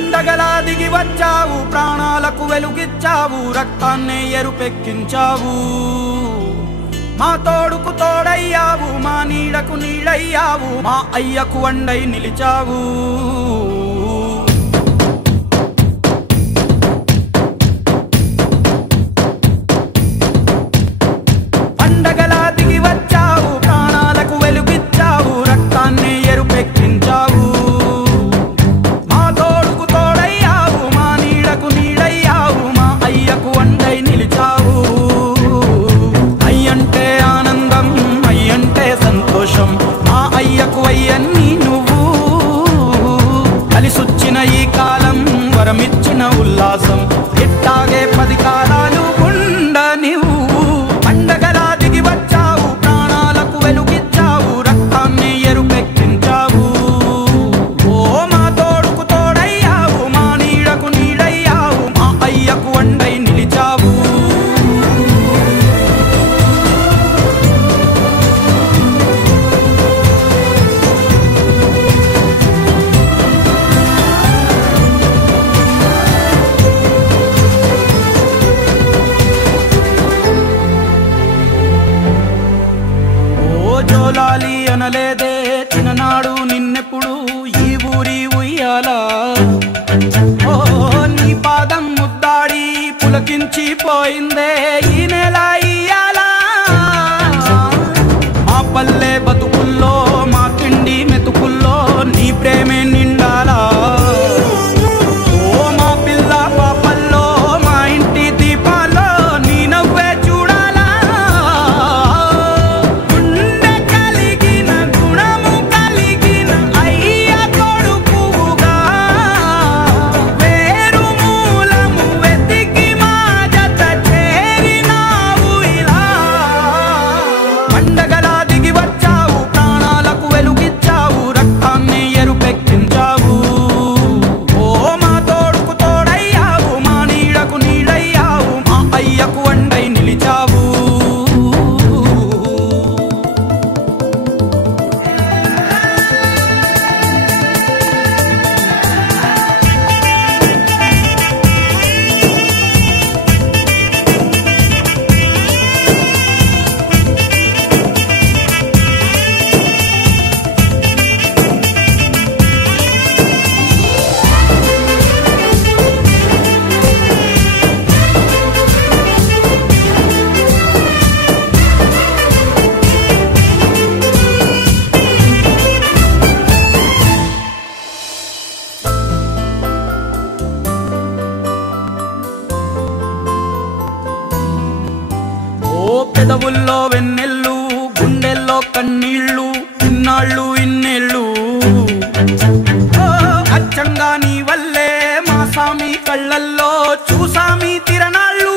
పండగలా దిగి వచ్చావు, ప్రాణాలకు వెలుగిచ్చావు, రక్తాన్నే ఎరుపెక్కించావు. మా తోడుకు తోడయ్యావు, మా నీడకు నీడయ్యావు, మా అయ్యకు అండై నిలిచావు. పండగలా దిగి వచ్చావు, ప్రాణాలకు వెలుగిచ్చావు, రక్తాన్నే ఎరుపెక్కించావు. మా తోడుకు తోడయ్యావు, మా నీడకు నీడయ్యావు, మా అయ్యకు అండై నిలిచావు. అయ్యంటే ఆనందం, అయ్యంటే సంతోషం, మా అయ్యకు అయ్యన్ని నువ్వు. కలిసొచ్చిన ఈ కాలం వరమిచ్చిన ఉల్లాసం, ఇట్టాగే 10 కాలాలు ఉండనివ్వు. పండగలా దిగి వచ్చావు, ప్రాణాలకు వెలుగిచ్చావు, రక్తాన్ని ఎరుపెక్కించావు. ఓ మా తోడుకు తోడయ్యావు, మా నీడకు నీడయ్యావు, మా అయ్యకు అండై నిలిచావు. జోలాలి అనలేదే చిన్ననాడు నిన్నెప్పుడు ఈ ఊరి ఉయ్యాలా. ఓ నీ పాదం ముద్దాడి పులకించి పోయిందే ఈ నెల ఇయ్యాలా. మా పల్లె బతుకుల్లో, మా తిండి మెతుకుల్లో నీ ప్రేమే నిండాలా. ఓ మా పిల్ల పాపల్లో, మా ఇంటి దీపాల్లో నీ నవ్వే చూడాలా. గుండె కలిగిన గుణము కలిగిన అయ్య కొడుకుగా, వేరు మూలము వెతికి మా జత చేరినావు ఇలా. పండగలా దిగి వచ్చావు, ప్రాణాలకు వెలుగిచ్చావు, రక్తాన్ని ఎరుపెక్కించావు. ఓ మా తోడుకు తోడయ్యావు, మా నీడకు నీడయ్యావు, మా అయ్యకు అండై నిలిచావు. ఓ పెదవుల్లో వెన్నెల్లు, గుండెల్లో కన్నీళ్ళు, ఇన్నాళ్ళు ఇన్నేళ్ళు. ఓ అచ్చంగా నీ వల్లే మా సామి కళ్ళల్లో చూసామి తిరణాళ్ళు.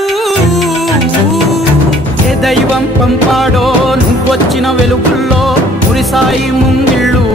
ఏ దైవం పంపాడో నువ్వొచ్చిన వెలుగుల్లో మురిసాయి ముంగిళ్ళు.